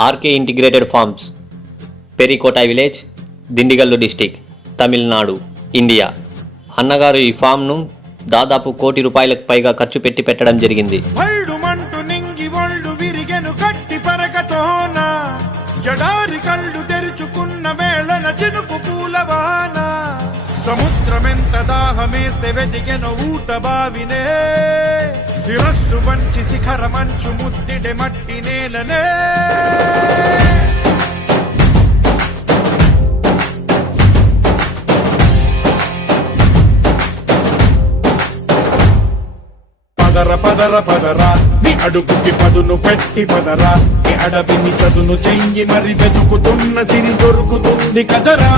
RK integrated farms Perikotai village Dindigul district Tamil Nadu India. అన్నగారు ఈ ఫామ్ను దాదాపు కోటి రూపాయలకు పైగా ఖర్చు పెట్టి పెట్టడం జరిగింది. ఒళ్ళు నింగి కళ్ళు తెరుచుకున్న వేళన చినుకు పూలవాన సముద్రమెంత దాహమేస్తే వెతికెను ఊట బావినే. శిరస్సు వంచి శిఖర మంచు ముద్దిడె మట్టి నేలనే. పదర పదర పదరా. నీ అడుగుకి పదును పెట్టి పదరా. నీ అడవిని చదును చెయ్యి మరి వెతుకుతున్న సిరి దొరుకుతుంది కదరా.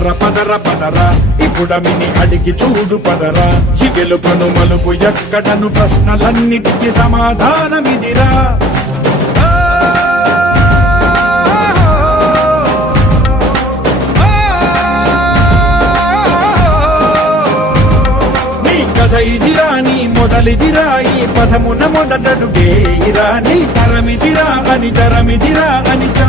పదర పదర పదరా. ఇప్పుడమిని అడిగి చూడు పదరా. ఈ గెలుపను మలుపు ఎక్కడను ప్రశ్నలన్నిటికీ సమాధానమిదిరా. కథ ఇదిరా నీ మొదలిదిరా ఈ పదమున మొదటడుగేయిరా నీ తరమిదిరా అని తరమిదిరా అని చా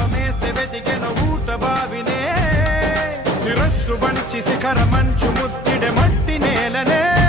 వెతికెన ఊట బావినే. శిరస్సు వంచి శిఖర మంచు ముద్దిడె మట్టి నేలనే.